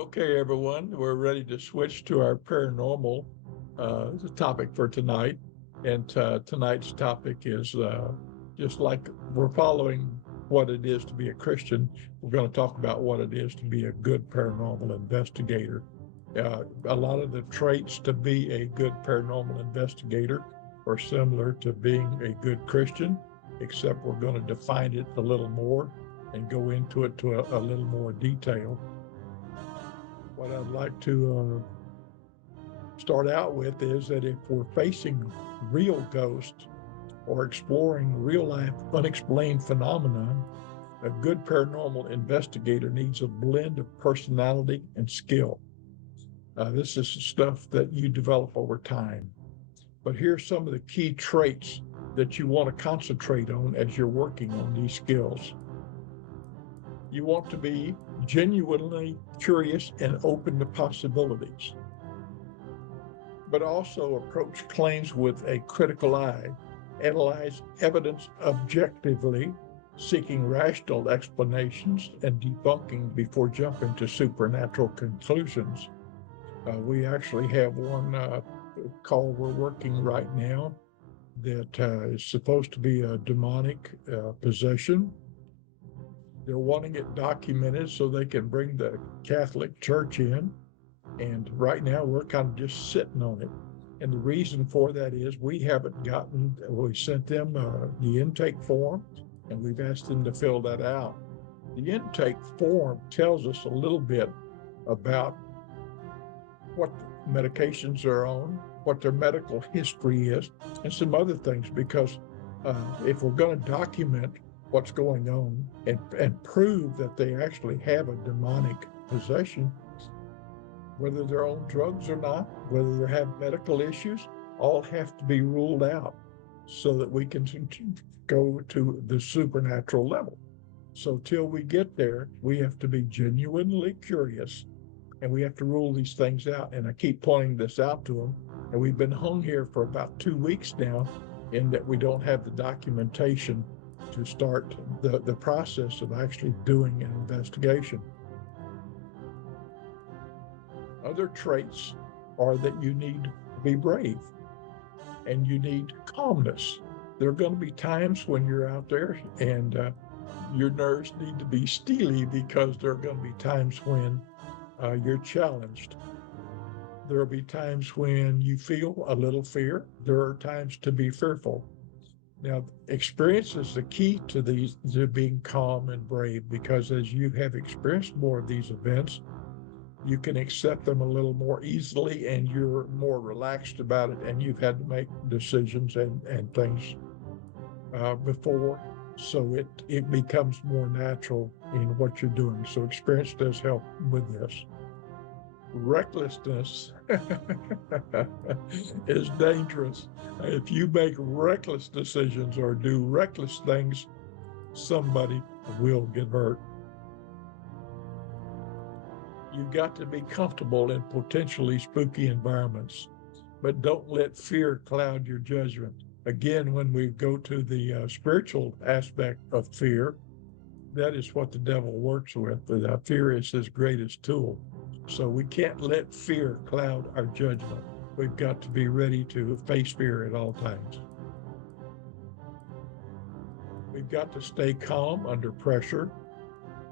Okay, everyone, we're ready to switch to our paranormal topic for tonight. And tonight's topic is just like we're following what it is to be a Christian, we're going to talk about what it is to be a good paranormal investigator. A lot of the traits to be a good paranormal investigator are similar to being a good Christian, except we're going to define it a little more and go into it to a little more detail. What I'd like to start out with is that if we're facing real ghosts or exploring real life unexplained phenomena, a good paranormal investigator needs a blend of personality and skill. This is stuff that you develop over time. But here's some of the key traits that you want to concentrate on as you're working on these skills. You want to be genuinely curious and open to possibilities, but also approach claims with a critical eye, analyze evidence objectively, seeking rational explanations and debunking before jumping to supernatural conclusions. We actually have one call we're working right now that is supposed to be a demonic possession. They're wanting it documented so they can bring the Catholic Church in. And right now we're kind of just sitting on it. And the reason for that is we sent them the intake form and we've asked them to fill that out. The intake form tells us a little bit about what medications they're on, what their medical history is, and some other things, because if we're going to document what's going on and prove that they actually have a demonic possession, whether they're on drugs or not, whether they have medical issues, all have to be ruled out so that we can go to the supernatural level. So till we get there, we have to be genuinely curious and we have to rule these things out. And I keep pointing this out to them. And we've been hung here for about 2 weeks now in that we don't have the documentation to start the process of actually doing an investigation. Other traits are that you need to be brave and you need calmness. There are going to be times when you're out there and your nerves need to be steely because there are going to be times when you're challenged. There will be times when you feel a little fear. There are times to be fearful. Now, experience is the key to being calm and brave, because as you have experienced more of these events, you can accept them a little more easily and you're more relaxed about it, and you've had to make decisions and things before, so it becomes more natural in what you're doing. So experience does help with this. Recklessness is dangerous. If you make reckless decisions or do reckless things, somebody will get hurt. You've got to be comfortable in potentially spooky environments, but don't let fear cloud your judgment. Again, when we go to the spiritual aspect of fear, that is what the devil works with. Fear is his greatest tool. So we can't let fear cloud our judgment. We've got to be ready to face fear at all times. We've got to stay calm under pressure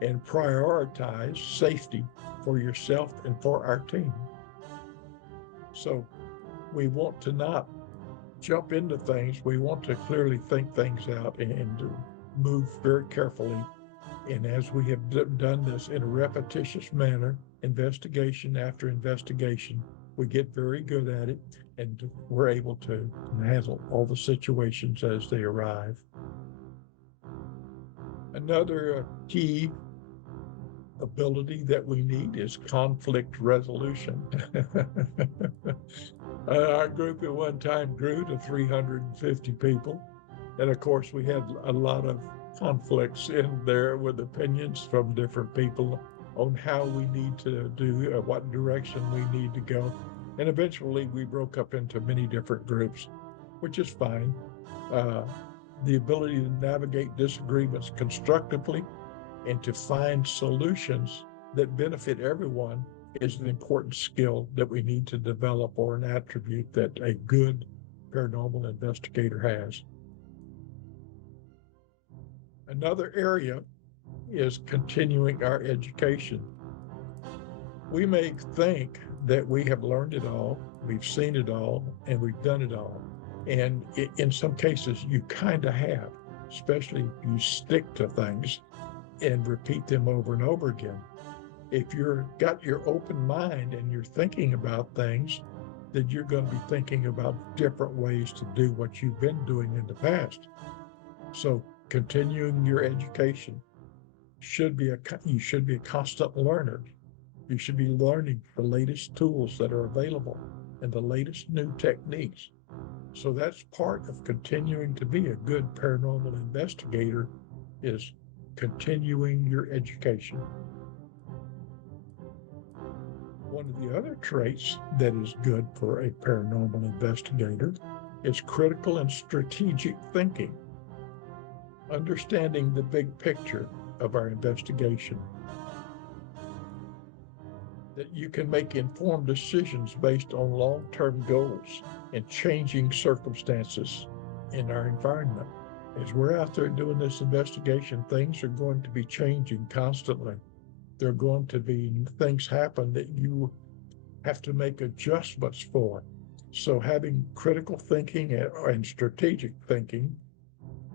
and prioritize safety for yourself and for our team. So we want to not jump into things. We want to clearly think things out and move very carefully. And as we have done this in a repetitious manner, investigation after investigation, we get very good at it, and we're able to handle all the situations as they arrive. Another key ability that we need is conflict resolution. Our group at one time grew to 350 people. And of course, we had a lot of conflicts in there with opinions from different people on how we need to do, what direction we need to go. And eventually we broke up into many different groups, which is fine. The ability to navigate disagreements constructively and to find solutions that benefit everyone is an important skill that we need to develop, or an attribute that a good paranormal investigator has. Another area is continuing our education. We may think that we have learned it all, we've seen it all, and we've done it all. And in some cases, you kind of have, especially if you stick to things and repeat them over and over again. If you've got your open mind and you're thinking about things, then you're going to be thinking about different ways to do what you've been doing in the past. So continuing your education you should be a constant learner. You should be learning the latest tools that are available and the latest new techniques. So that's part of continuing to be a good paranormal investigator, is continuing your education. One of the other traits that is good for a paranormal investigator is critical and strategic thinking, understanding the big picture of our investigation, that you can make informed decisions based on long-term goals and changing circumstances in our environment. As we're out there doing this investigation, things are going to be changing constantly. There are going to be things happen that you have to make adjustments for. So having critical thinking and strategic thinking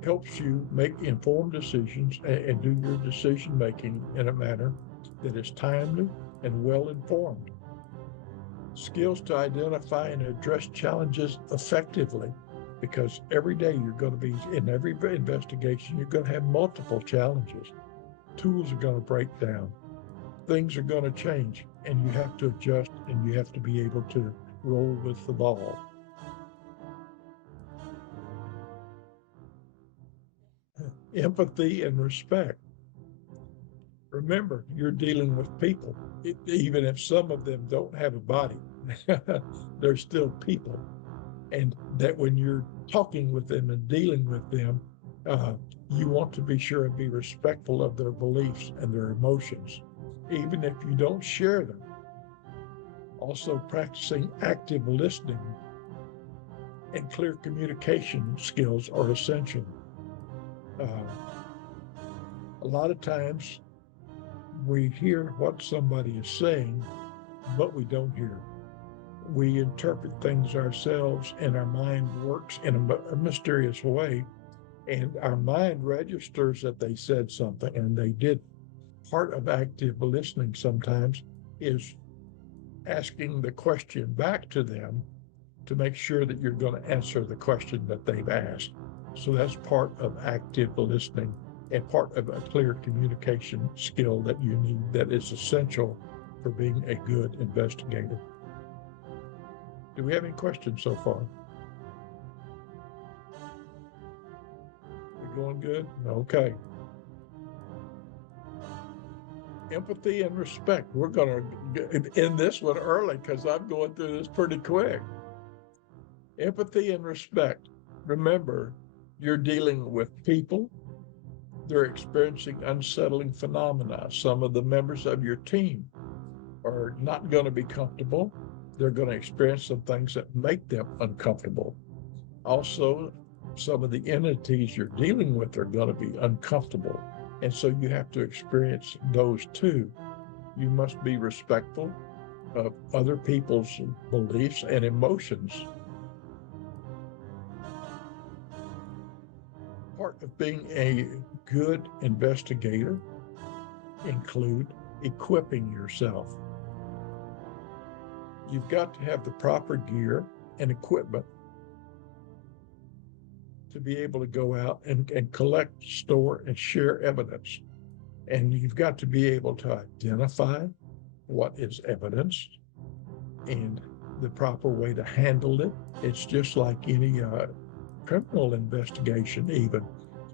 helps you make informed decisions and do your decision making in a manner that is timely and well-informed. Skills to identify and address challenges effectively, because every day you're going to be, in every investigation, you're going to have multiple challenges. Tools are going to break down. Things are going to change, and you have to adjust, and you have to be able to roll with the ball. Empathy and respect. Remember, you're dealing with people. Even if some of them don't have a body, they're still people. And that when you're talking with them and dealing with them, you want to be sure and be respectful of their beliefs and their emotions, even if you don't share them. Also, practicing active listening and clear communication skills are essential. A lot of times we hear what somebody is saying, but we don't hear. We interpret things ourselves, and our mind works in a mysterious way, and our mind registers that they said something and they did. Part of active listening sometimes is asking the question back to them to make sure that you're going to answer the question that they've asked. So that's part of active listening and part of a clear communication skill that you need, that is essential for being a good investigator. Do we have any questions so far? We going good? Okay. Empathy and respect. We're going to end this one early because I'm going through this pretty quick. Empathy and respect. Remember, you're dealing with people. They're experiencing unsettling phenomena. Some of the members of your team are not going to be comfortable. They're going to experience some things that make them uncomfortable. Also, some of the entities you're dealing with are going to be uncomfortable. And so you have to experience those too. You must be respectful of other people's beliefs and emotions. Part of being a good investigator include equipping yourself. You've got to have the proper gear and equipment to be able to go out and collect, store, and share evidence. And you've got to be able to identify what is evidence and the proper way to handle it. It's just like any criminal investigation even.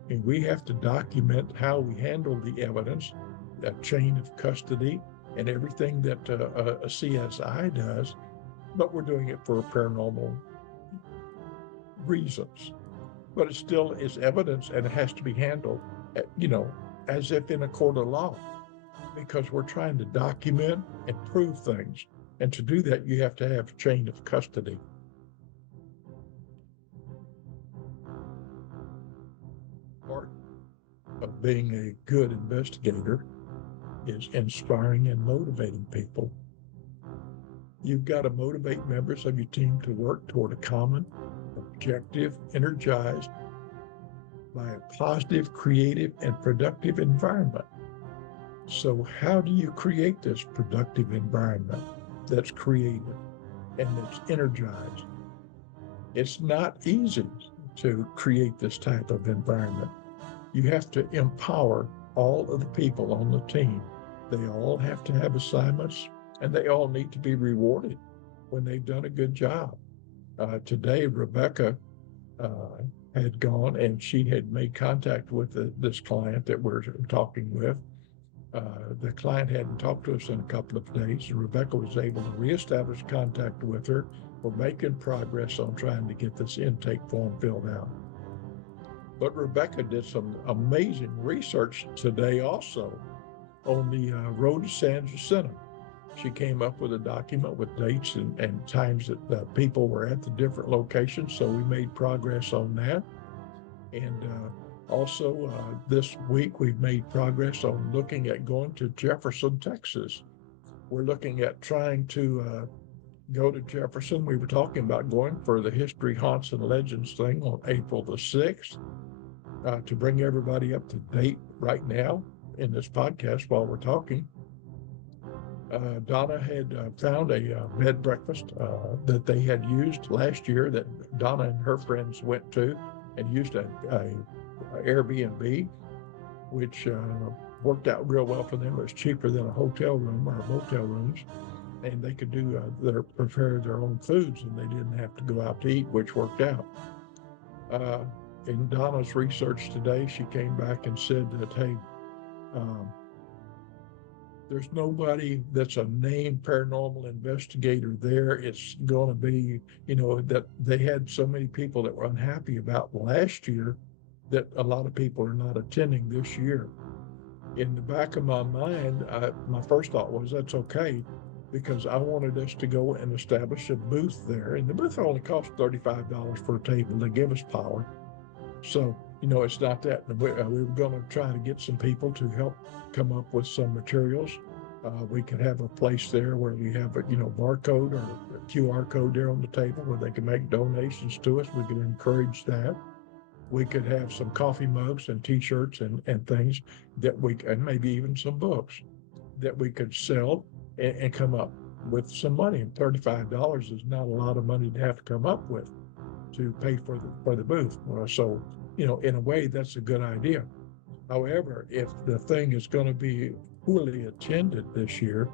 And we have to document how we handle the evidence, a chain of custody, and everything that a CSI does, but we're doing it for paranormal reasons. But it still is evidence, and it has to be handled, as if in a court of law. because we're trying to document and prove things. And to do that, you have to have a chain of custody. Part of being a good investigator is inspiring and motivating people. You've got to motivate members of your team to work toward a common objective, energized by a positive, creative, and productive environment. So how do you create this productive environment that's creative and that's energized? It's not easy to create this type of environment. You have to empower all of the people on the team. They all have to have assignments, and they all need to be rewarded when they've done a good job. Today, Rebecca had gone and she had made contact with this client that we're talking with. The client hadn't talked to us in a couple of days, and Rebecca was able to reestablish contact with her. We're making progress on trying to get this intake form filled out. But Rebecca did some amazing research today also on the road to San Jacinto. She came up with a document with dates and times that people were at the different locations, so we made progress on that. And also this week we've made progress on looking at going to Jefferson, Texas. We're looking at trying to go to Jefferson. We were talking about going for the History, Haunts, and Legends thing on April the 6th. To bring everybody up to date right now in this podcast while we're talking, Donna had found a bed and breakfast that they had used last year that Donna and her friends went to and used a Airbnb, which worked out real well for them. It was cheaper than a hotel room or motel rooms, and they could do prepare their own foods, and they didn't have to go out to eat, which worked out. In Donna's research today, she came back and said that, hey, there's nobody that's a named paranormal investigator there. It's going to be, that they had so many people that were unhappy about last year that a lot of people are not attending this year. In the back of my mind, my first thought was that's okay, because I wanted us to go and establish a booth there. And the booth only cost $35 for a table to give us power. So, it's not that. We were going to try to get some people to help come up with some materials. We could have a place there where we have a, barcode or a QR code there on the table where they can make donations to us. We could encourage that. We could have some coffee mugs and T-shirts and things and maybe even some books that we could sell and come up with some money. And $35 is not a lot of money to have to come up with to pay for the booth. So, in a way, that's a good idea. However, if the thing is going to be poorly attended this year,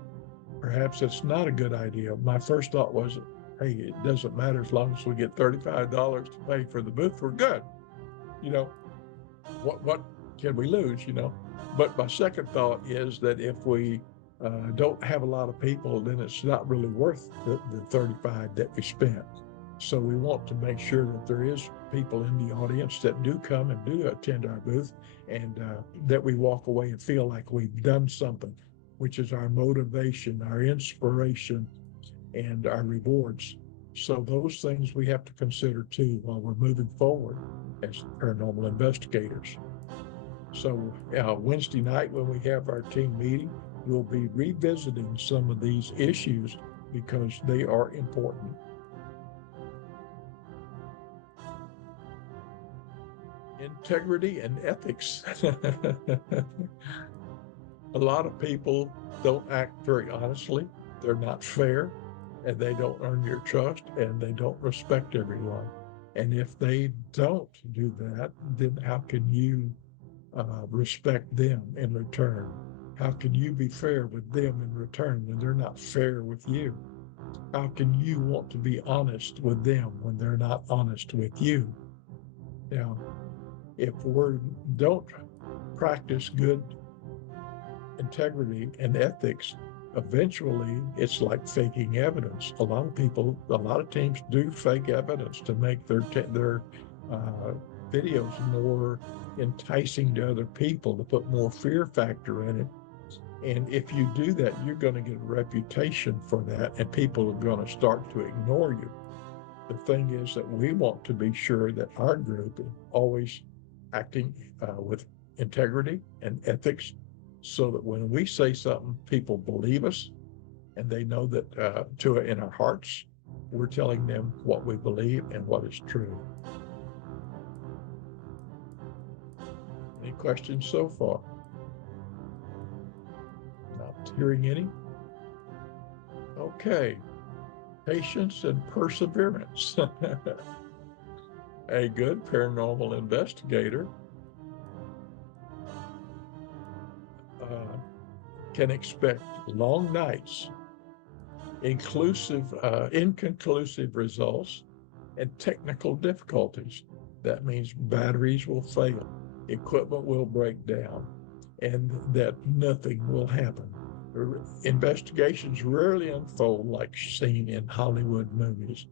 perhaps it's not a good idea. My first thought was, hey, it doesn't matter as long as we get $35 to pay for the booth, we're good. What can we lose, But my second thought is that if we don't have a lot of people, then it's not really worth the $35 that we spent. So we want to make sure that there is people in the audience that do come and do attend our booth, and that we walk away and feel like we've done something, which is our motivation, our inspiration, and our rewards. So those things we have to consider too while we're moving forward as paranormal investigators. So Wednesday night when we have our team meeting, we'll be revisiting some of these issues because they are important. Integrity and ethics. A lot of people don't act very honestly. They're not fair, and they don't earn your trust, and they don't respect everyone. And if they don't do that, then how can you respect them in return? How can you be fair with them in return when they're not fair with you? How can you want to be honest with them when they're not honest with you? Now, if we don't practice good integrity and ethics, eventually it's like faking evidence. A lot of teams do fake evidence to make their videos more enticing to other people, to put more fear factor in it. And if you do that, you're going to get a reputation for that, and people are going to start to ignore you. The thing is that we want to be sure that our group is always acting with integrity and ethics, so that when we say something, people believe us, and they know that in our hearts, we're telling them what we believe and what is true. Any questions so far? Not hearing any? Okay. Patience and perseverance. A good paranormal investigator can expect long nights, inconclusive results, and technical difficulties. That means batteries will fail, equipment will break down, and that nothing will happen. Investigations rarely unfold like seen in Hollywood movies,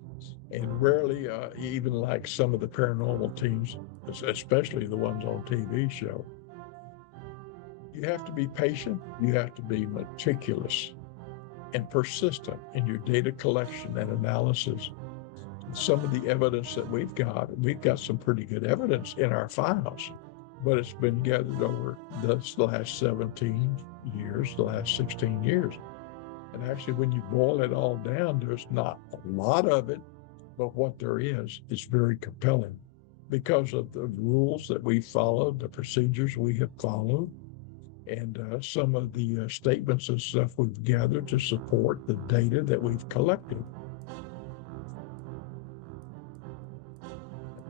and rarely even like some of the paranormal teams, especially the ones on TV show. You have to be patient, you have to be meticulous and persistent in your data collection and analysis. Some of the evidence that we've got some pretty good evidence in our files, but it's been gathered over the last 17 years, the last 16 years. And actually, when you boil it all down, there's not a lot of it, but what there is very compelling because of the rules that we followed, the procedures we have followed, and some of the statements and stuff we've gathered to support the data that we've collected.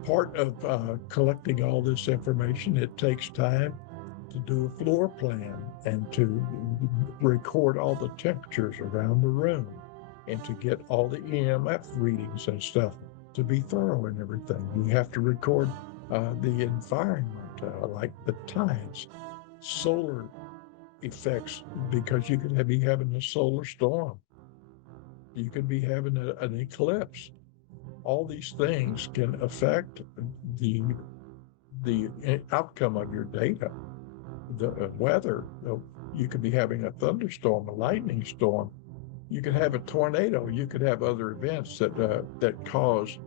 Part of collecting all this information, it takes time to do a floor plan and to record all the temperatures around the room and to get all the EMF readings and stuff to be thorough and everything. You have to record the environment, like the tides, solar effects, because you could be having a solar storm. You could be having an eclipse. All these things can affect the outcome of your data. The weather, you could be having a thunderstorm, a lightning storm. You could have a tornado. You could have other events that cause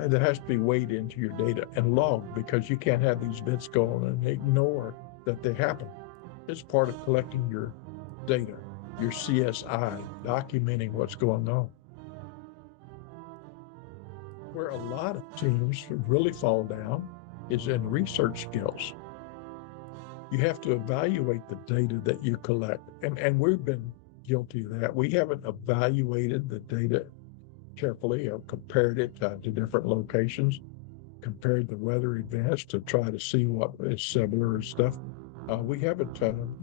that has to be weighed into your data and logged, because you can't have these events go on and ignore that they happen. It's part of collecting your data, your CSI, documenting what's going on. Where a lot of teams really fall down is in research skills. You have to evaluate the data that you collect, and we've been guilty of that. We haven't evaluated the data carefully or compared it to different locations, compared the weather events to try to see what is similar and stuff. We haven't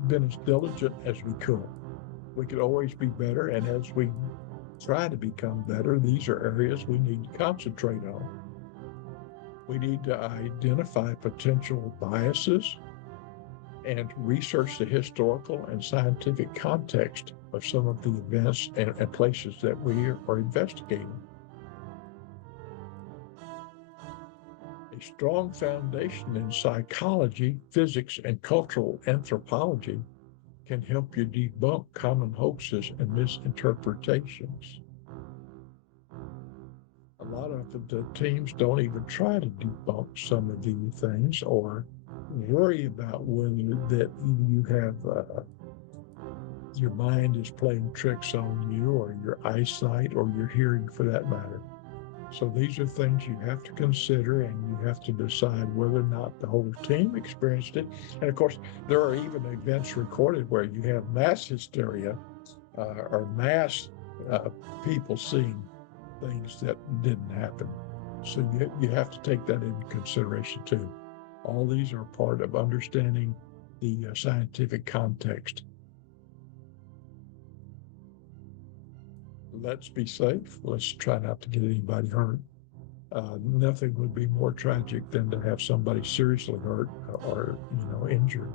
been as diligent as we could. We could always be better, and as we try to become better, these are areas we need to concentrate on. We need to identify potential biases and research the historical and scientific context of some of the events and places that we are investigating. A strong foundation in psychology, physics, and cultural anthropology can help you debunk common hoaxes and misinterpretations. A lot of the teams don't even try to debunk some of these things or worry about whether that you have your mind is playing tricks on you, or your eyesight, or your hearing for that matter. So these are things you have to consider, and you have to decide whether or not the whole team experienced it. And of course, there are even events recorded where you have mass hysteria or mass people seeing things that didn't happen. So you have to take that into consideration too. All these are part of understanding the scientific context. Let's be safe. Let's try not to get anybody hurt. Nothing would be more tragic than to have somebody seriously hurt or injured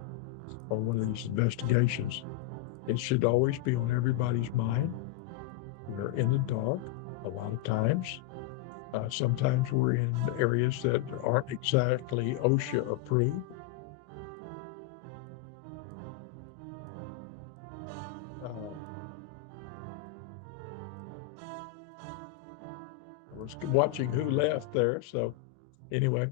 on one of these investigations. It should always be on everybody's mind. We're in the dark a lot of times. Sometimes we're in areas that aren't exactly OSHA approved. was watching who left there. So anyway,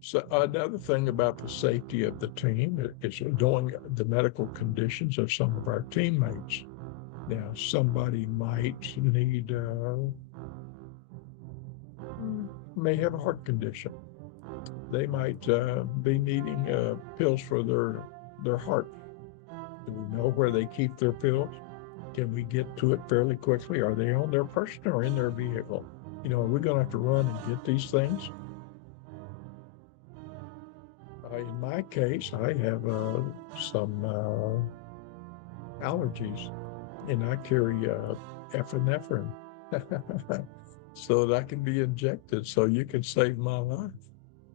so another thing about the safety of the team is knowing the medical conditions of some of our teammates. Now, somebody might need, may have a heart condition. They might be needing pills for their heart. Do we know where they keep their pills? Can we get to it fairly quickly? Are they on their person or in their vehicle? You know, are we going to have to run and get these things? In my case, I have some allergies, and I carry epinephrine so that I can be injected, so you can save my life.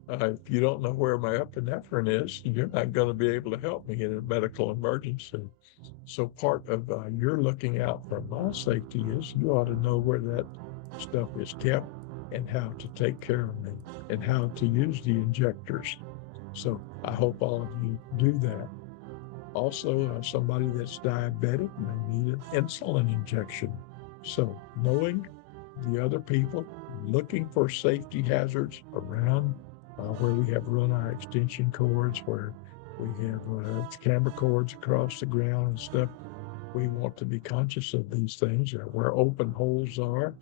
If you don't know where my epinephrine is, you're not going to be able to help me in a medical emergency. So part of your looking out for my safety is you ought to know where that stuff is kept and how to take care of me and how to use the injectors. So I hope all of you do that. Also, somebody that's diabetic may need an insulin injection. So knowing the other people, looking for safety hazards around where we have run our extension cords, where we have camera cords across the ground and stuff. We want to be conscious of these things, where open holes are,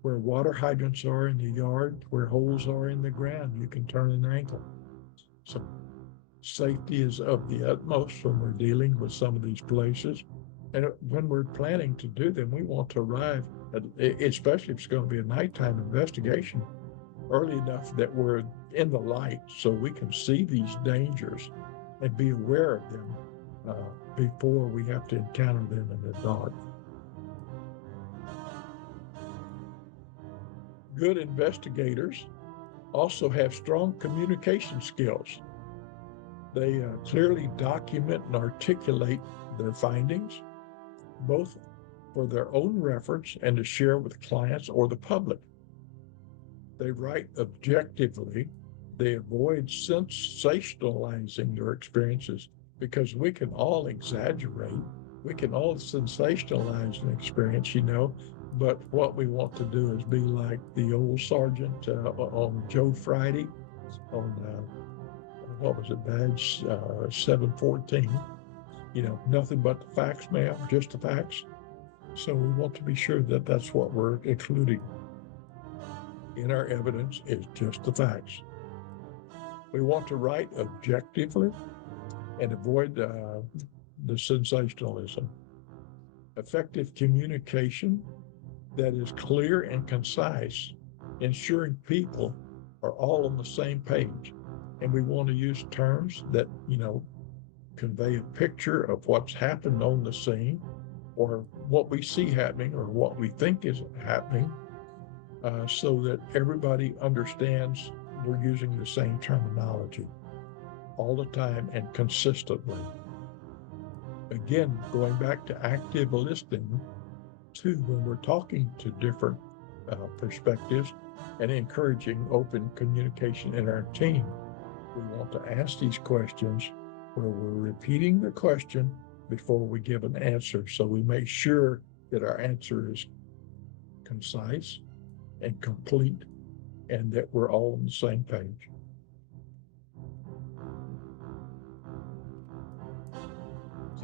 where water hydrants are in the yard, where holes are in the ground. You can turn an ankle. So safety is of the utmost when we're dealing with some of these places. And when we're planning to do them, we want to arrive, especially if it's going to be a nighttime investigation, early enough that we're in the light so we can see these dangers and be aware of them before we have to encounter them in the dark. Good investigators also have strong communication skills. They clearly document and articulate their findings, both for their own reference and to share with clients or the public. They write objectively. They avoid sensationalizing their experiences, because we can all exaggerate. We can all sensationalize an experience, but what we want to do is be like the old sergeant on Joe Friday on what was it, badge 714, nothing but the facts, ma'am, just the facts. So we want to be sure that that's what we're including in our evidence, is just the facts. We want to write objectively and avoid the sensationalism. Effective communication that is clear and concise, ensuring people are all on the same page. And we want to use terms that, convey a picture of what's happened on the scene, or what we see happening, or what we think is happening, so that everybody understands we're using the same terminology all the time and consistently. Again, going back to active listening, too, when we're talking to different perspectives and encouraging open communication in our team, we want to ask these questions where we're repeating the question before we give an answer, so we make sure that our answer is concise and complete and that we're all on the same page.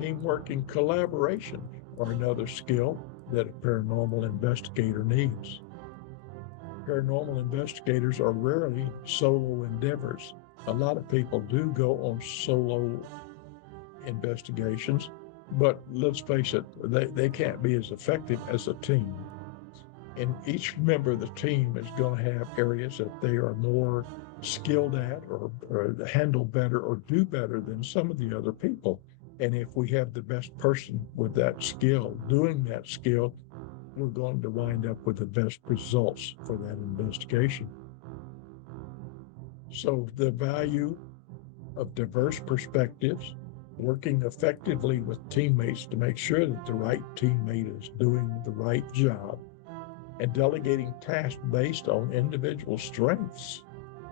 Teamwork and collaboration are another skill that a paranormal investigator needs. Paranormal investigators are rarely solo endeavors. A lot of people do go on solo investigations, but let's face it, they can't be as effective as a team. And each member of the team is going to have areas that they are more skilled at, or handle better, or do better than some of the other people. And if we have the best person with that skill, doing that skill, we're going to wind up with the best results for that investigation. So the value of diverse perspectives, working effectively with teammates to make sure that the right teammate is doing the right job, and delegating tasks based on individual strengths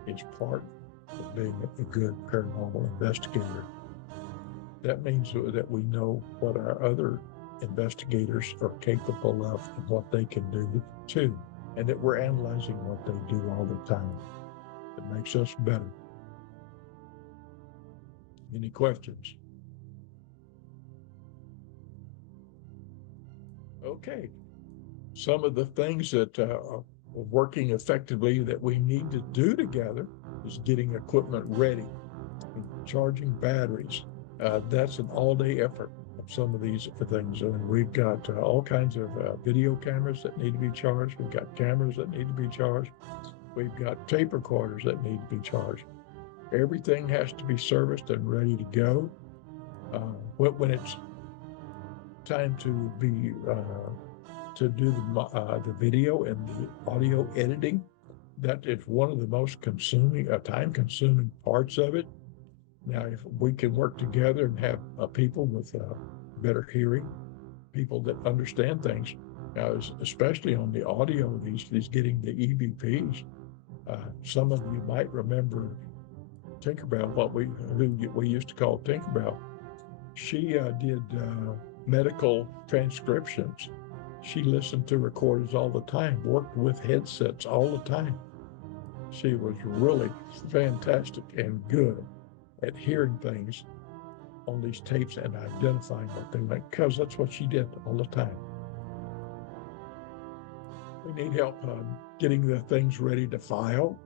is part of being a good paranormal investigator. That means that we know what our other investigators are capable of and what they can do too, and that we're analyzing what they do all the time. It makes us better. Any questions? Okay. Some of the things that are working effectively that we need to do together is getting equipment ready, charging batteries. That's an all-day effort of some of these things. And we've got all kinds of video cameras that need to be charged. We've got cameras that need to be charged. We've got tape recorders that need to be charged. Everything has to be serviced and ready to go. When it's time to be to do the video and the audio editing, that is one of the most time-consuming parts of it. Now, if we can work together and have people with better hearing, people that understand things, now, especially on the audio, these getting the EVPs. Some of you might remember Tinkerbell, who we used to call Tinkerbell. She did medical transcriptions. She listened to recordings all the time, worked with headsets all the time. She was really fantastic and good at hearing things on these tapes and identifying what they meant, because that's what she did all the time. We need help getting the things ready to file.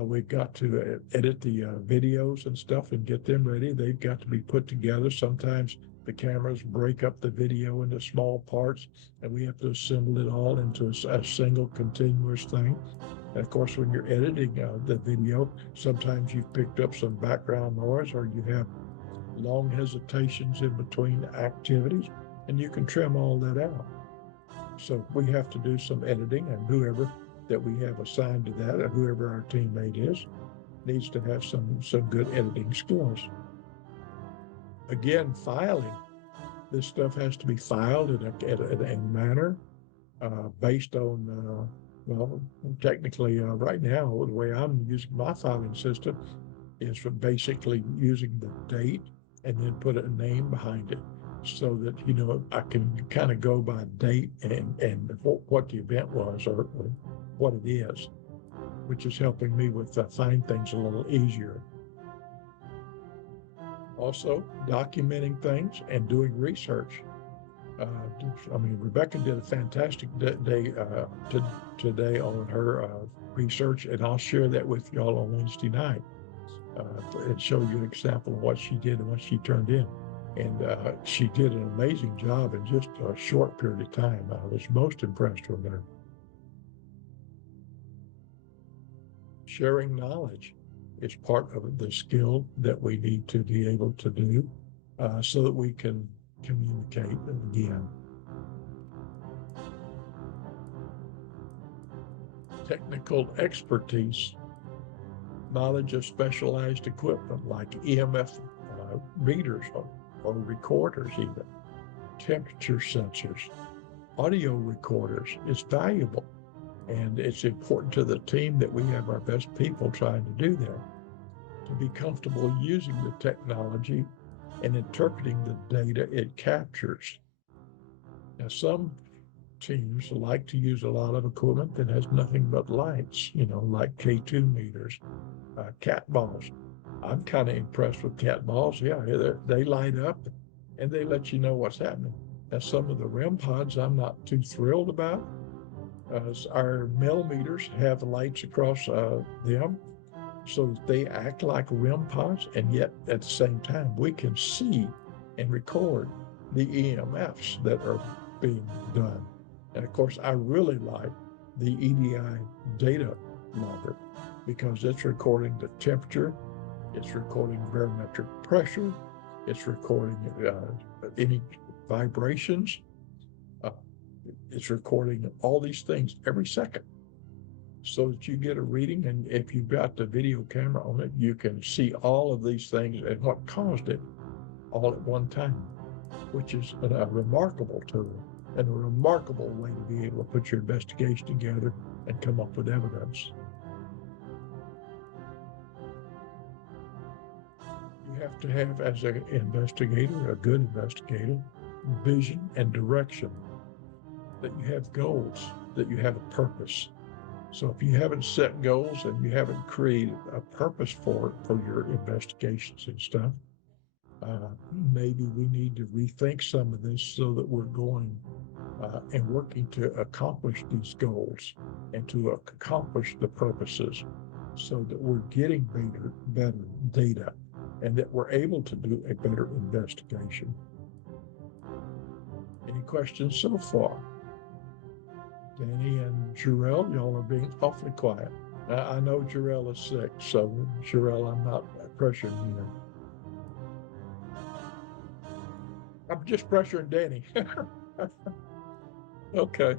We've got to edit the videos and stuff and get them ready. They've got to be put together. Sometimes the cameras break up the video into small parts, and we have to assemble it all into a single continuous thing. And of course, when you're editing the video, sometimes you've picked up some background noise, or you have long hesitations in between activities, and you can trim all that out. So we have to do some editing, and whoever that we have assigned to that, or whoever our teammate is, needs to have some good editing skills. Again, filing. This stuff has to be filed in a manner based on, well, technically right now, the way I'm using my filing system is for basically using the date and then put a name behind it, so that, you know, I can kind of go by date and what the event was or what it is, which is helping me with find things a little easier. Also, documenting things and doing research. I mean, Rebecca did a fantastic day today on her research, and I'll share that with y'all on Wednesday night and show you an example of what she did and what she turned in. And she did an amazing job in just a short period of time. I was most impressed with her. Sharing knowledge is part of the skill that we need to be able to do so that we can communicate again. Technical expertise, knowledge of specialized equipment like EMF readers or recorders, even temperature sensors, audio recorders is valuable. And it's important to the team that we have our best people trying to do that, to be comfortable using the technology and interpreting the data it captures. Now, some teams like to use a lot of equipment that has nothing but lights, you know, like K2 meters, cat balls. I'm kind of impressed with cat balls. Yeah, they light up and they let you know what's happening. Now, some of the REM pods I'm not too thrilled about. Our millimeters have lights across them so that they act like REM pods, and yet at the same time we can see and record the EMFs that are being done. And of course, I really like the EDI data logger because it's recording the temperature, it's recording barometric pressure, it's recording any vibrations. It's recording all these things every second so that you get a reading. And if you've got the video camera on it, you can see all of these things and what caused it all at one time, which is a remarkable tool and a remarkable way to be able to put your investigation together and come up with evidence. You have to have, as an investigator, a good investigator, vision and direction, that you have goals, that you have a purpose. So if you haven't set goals and you haven't created a purpose for your investigations and stuff, maybe we need to rethink some of this so that we're going and working to accomplish these goals and to accomplish the purposes, so that we're getting better data and that we're able to do a better investigation. Any questions so far? Danny and Jarrell, y'all are being awfully quiet. I know Jarrell is sick, so Jarrell, I'm not pressuring you. I'm just pressuring Danny. Okay.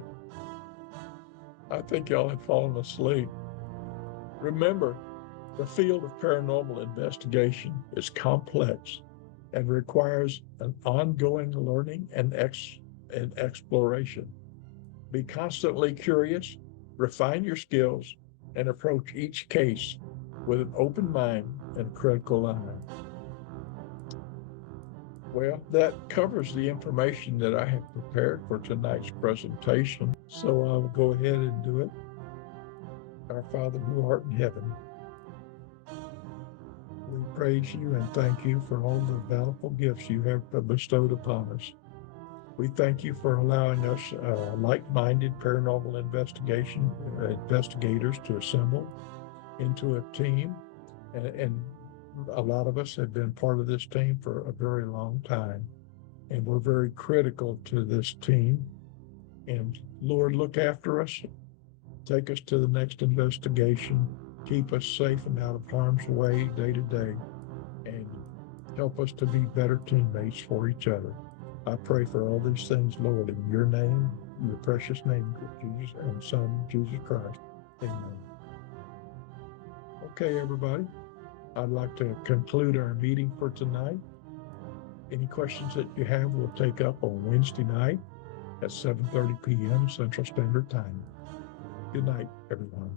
I think y'all have fallen asleep. Remember, the field of paranormal investigation is complex and requires an ongoing learning and exploration. Be constantly curious, refine your skills, and approach each case with an open mind and a critical eye. Well, that covers the information that I have prepared for tonight's presentation, so I'll go ahead and do it. Our Father who art in heaven, we praise you and thank you for all the valuable gifts you have bestowed upon us. We thank you for allowing us like-minded paranormal investigators to assemble into a team, and a lot of us have been part of this team for a very long time, and we're very critical to this team. And Lord, look after us, take us to the next investigation, keep us safe and out of harm's way day to day, and help us to be better teammates for each other. I pray for all these things, Lord, in your name, in your precious name, Jesus and Son, Jesus Christ. Amen. Okay, everybody. I'd like to conclude our meeting for tonight. Any questions that you have, we'll take up on Wednesday night at 7:30 p.m. Central Standard Time. Good night, everyone.